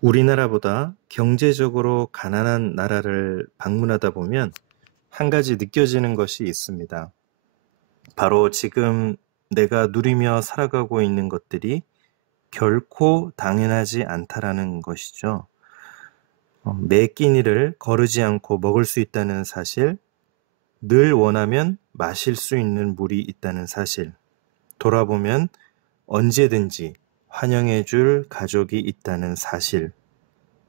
우리나라보다 경제적으로 가난한 나라를 방문하다 보면 한 가지 느껴지는 것이 있습니다. 바로 지금 내가 누리며 살아가고 있는 것들이 결코 당연하지 않다라는 것이죠. 매 끼니를 거르지 않고 먹을 수 있다는 사실, 늘 원하면 마실 수 있는 물이 있다는 사실, 돌아보면 언제든지 환영해 줄 가족이 있다는 사실,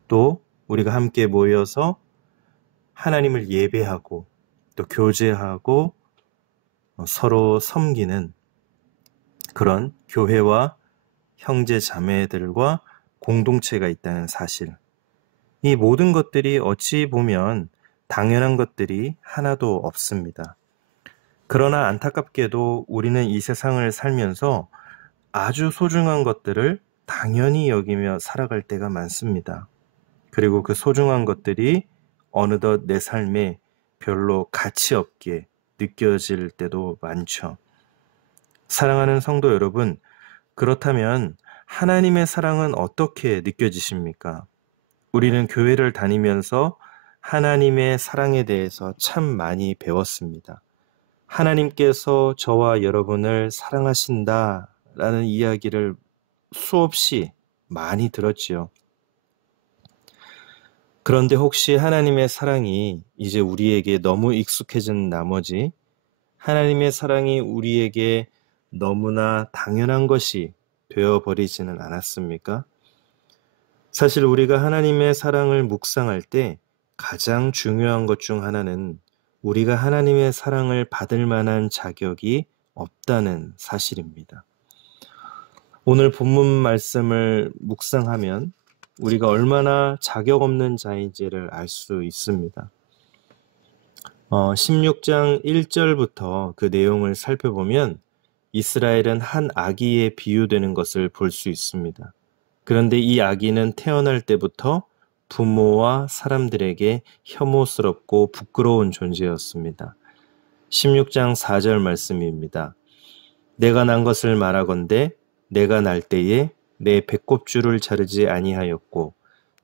또 우리가 함께 모여서 하나님을 예배하고 또 교제하고 서로 섬기는 그런 교회와 형제 자매들과 공동체가 있다는 사실. 이 모든 것들이 어찌 보면 당연한 것들이 하나도 없습니다. 그러나 안타깝게도 우리는 이 세상을 살면서 아주 소중한 것들을 당연히 여기며 살아갈 때가 많습니다. 그리고 그 소중한 것들이 어느덧 내 삶에 별로 가치 없게 느껴질 때도 많죠. 사랑하는 성도 여러분, 그렇다면 하나님의 사랑은 어떻게 느껴지십니까? 우리는 교회를 다니면서 하나님의 사랑에 대해서 참 많이 배웠습니다. 하나님께서 저와 여러분을 사랑하신다라는 이야기를 수없이 많이 들었지요. 그런데 혹시 하나님의 사랑이 이제 우리에게 너무 익숙해진 나머지 하나님의 사랑이 우리에게 너무나 당연한 것이 되어버리지는 않았습니까? 사실 우리가 하나님의 사랑을 묵상할 때 가장 중요한 것 중 하나는 우리가 하나님의 사랑을 받을 만한 자격이 없다는 사실입니다. 오늘 본문 말씀을 묵상하면 우리가 얼마나 자격 없는 자인지를 알 수 있습니다. 16장 1절부터 그 내용을 살펴보면 이스라엘은 한 아기에 비유되는 것을 볼 수 있습니다. 그런데 이 아기는 태어날 때부터 부모와 사람들에게 혐오스럽고 부끄러운 존재였습니다. 16장 4절 말씀입니다. 내가 난 것을 말하건대 내가 날 때에 내 배꼽줄을 자르지 아니하였고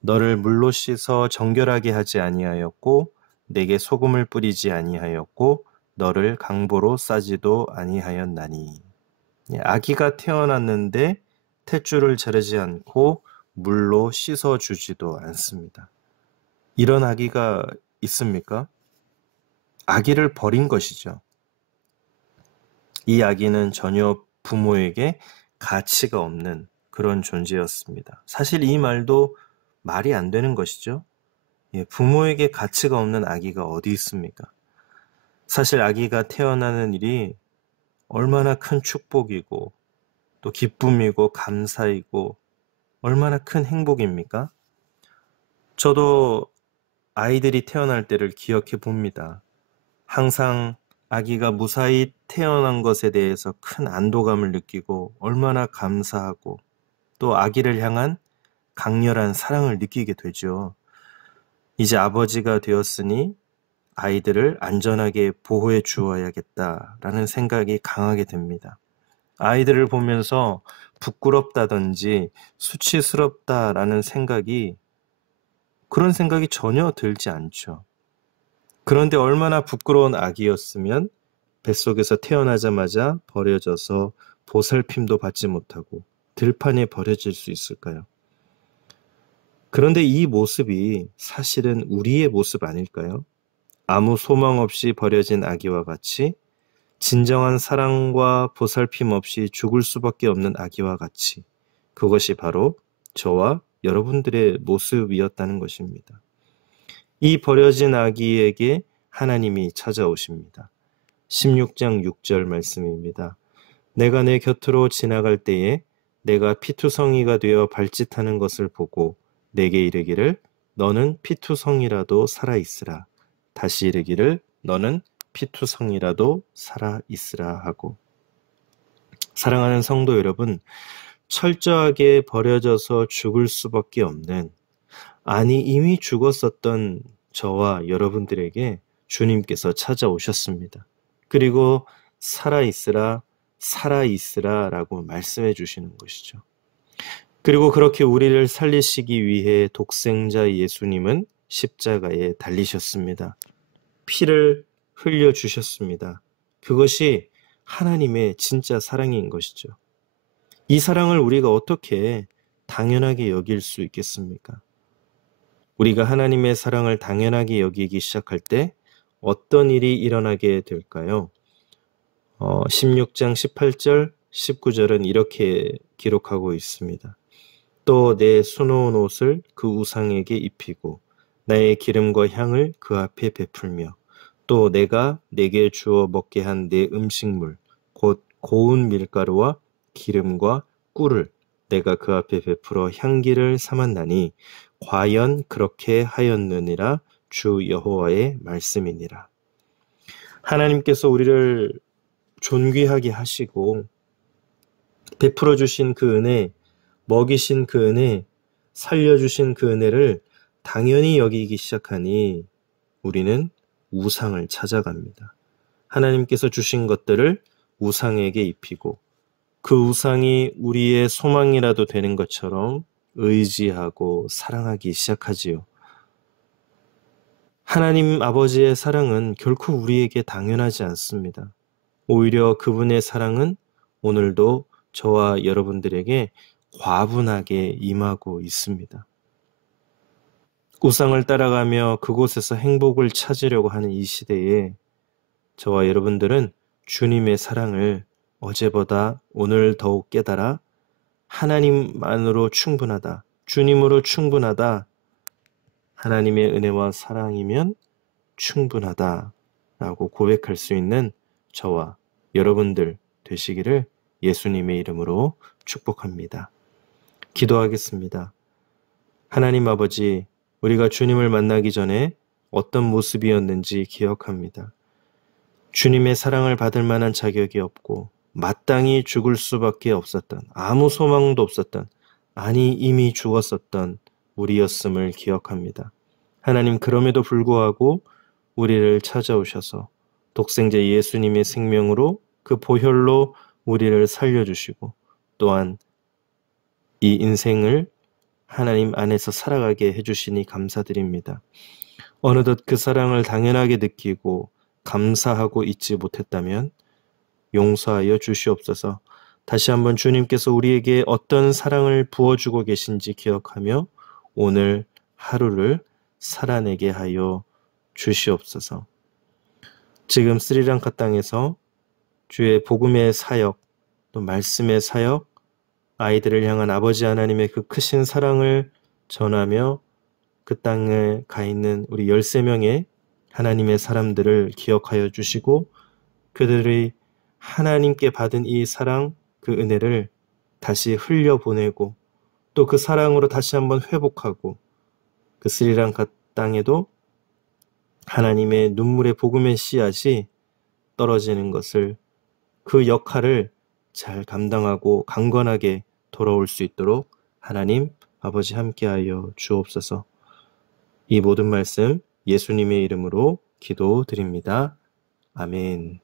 너를 물로 씻어 정결하게 하지 아니하였고 내게 소금을 뿌리지 아니하였고 너를 강보로 싸지도 아니하였나니. 아기가 태어났는데 탯줄을 자르지 않고 물로 씻어주지도 않습니다. 이런 아기가 있습니까? 아기를 버린 것이죠. 이 아기는 전혀 부모에게 가치가 없는 그런 존재였습니다. 사실 이 말도 말이 안 되는 것이죠. 부모에게 가치가 없는 아기가 어디 있습니까? 사실 아기가 태어나는 일이 얼마나 큰 축복이고 또 기쁨이고 감사이고 얼마나 큰 행복입니까? 저도 아이들이 태어날 때를 기억해 봅니다. 항상 아기가 무사히 태어난 것에 대해서 큰 안도감을 느끼고 얼마나 감사하고 또 아기를 향한 강렬한 사랑을 느끼게 되죠. 이제 아버지가 되었으니 아이들을 안전하게 보호해 주어야겠다라는 생각이 강하게 됩니다. 아이들을 보면서 부끄럽다든지 수치스럽다라는 그런 생각이 전혀 들지 않죠. 그런데 얼마나 부끄러운 아기였으면 뱃속에서 태어나자마자 버려져서 보살핌도 받지 못하고 들판에 버려질 수 있을까요? 그런데 이 모습이 사실은 우리의 모습 아닐까요? 아무 소망 없이 버려진 아기와 같이 진정한 사랑과 보살핌 없이 죽을 수밖에 없는 아기와 같이 그것이 바로 저와 여러분들의 모습이었다는 것입니다. 이 버려진 아기에게 하나님이 찾아오십니다. 16장 6절 말씀입니다. 내가 내 곁으로 지나갈 때에 내가 피투성이가 되어 발짓하는 것을 보고 내게 이르기를 너는 피투성이라도 살아있으라. 다시 이르기를 너는 피투성이라도 살아있으라 하고. 사랑하는 성도 여러분, 철저하게 버려져서 죽을 수밖에 없는, 아니 이미 죽었었던 저와 여러분들에게 주님께서 찾아오셨습니다. 그리고 살아있으라, 살아있으라 라고 말씀해 주시는 것이죠. 그리고 그렇게 우리를 살리시기 위해 독생자 예수님은 십자가에 달리셨습니다. 피를 흘려주셨습니다. 그것이 하나님의 진짜 사랑인 것이죠. 이 사랑을 우리가 어떻게 당연하게 여길 수 있겠습니까? 우리가 하나님의 사랑을 당연하게 여기기 시작할 때 어떤 일이 일어나게 될까요? 16장 18절, 19절은 이렇게 기록하고 있습니다. 또 내 수놓은 옷을 그 우상에게 입히고 나의 기름과 향을 그 앞에 베풀며 또 내가 내게 주어 먹게 한 내 음식물 곧 고운 밀가루와 기름과 꿀을 내가 그 앞에 베풀어 향기를 삼았나니 과연 그렇게 하였느니라 주 여호와의 말씀이니라. 하나님께서 우리를 존귀하게 하시고 베풀어 주신 그 은혜, 먹이신 그 은혜, 살려주신 그 은혜를 당연히 여기기 시작하니 우리는 우상을 찾아갑니다. 하나님께서 주신 것들을 우상에게 입히고 그 우상이 우리의 소망이라도 되는 것처럼 의지하고 사랑하기 시작하지요. 하나님 아버지의 사랑은 결코 우리에게 당연하지 않습니다. 오히려 그분의 사랑은 오늘도 저와 여러분들에게 과분하게 임하고 있습니다. 우상을 따라가며 그곳에서 행복을 찾으려고 하는 이 시대에 저와 여러분들은 주님의 사랑을 어제보다 오늘 더욱 깨달아 하나님만으로 충분하다, 주님으로 충분하다, 하나님의 은혜와 사랑이면 충분하다 라고 고백할 수 있는 저와 여러분들 되시기를 예수님의 이름으로 축복합니다. 기도하겠습니다. 하나님 아버지, 우리가 주님을 만나기 전에 어떤 모습이었는지 기억합니다. 주님의 사랑을 받을 만한 자격이 없고 마땅히 죽을 수밖에 없었던, 아무 소망도 없었던, 아니 이미 죽었었던 우리였음을 기억합니다. 하나님, 그럼에도 불구하고 우리를 찾아오셔서 독생자 예수님의 생명으로 그 보혈로 우리를 살려주시고 또한 이 인생을 하나님 안에서 살아가게 해주시니 감사드립니다. 어느덧 그 사랑을 당연하게 느끼고 감사하고 잊지 못했다면 용서하여 주시옵소서. 다시 한번 주님께서 우리에게 어떤 사랑을 부어주고 계신지 기억하며 오늘 하루를 살아내게 하여 주시옵소서. 지금 스리랑카 땅에서 주의 복음의 사역, 또 말씀의 사역, 아이들을 향한 아버지 하나님의 그 크신 사랑을 전하며 그 땅에 가 있는 우리 13명의 하나님의 사람들을 기억하여 주시고 그들이 하나님께 받은 이 사랑, 그 은혜를 다시 흘려보내고 또 그 사랑으로 다시 한번 회복하고 그 스리랑카 땅에도 하나님의 눈물의 복음의 씨앗이 떨어지는 것을, 그 역할을 잘 감당하고 강건하게 돌아올 수 있도록 하나님 아버지 함께하여 주옵소서. 이 모든 말씀 예수님의 이름으로 기도드립니다. 아멘.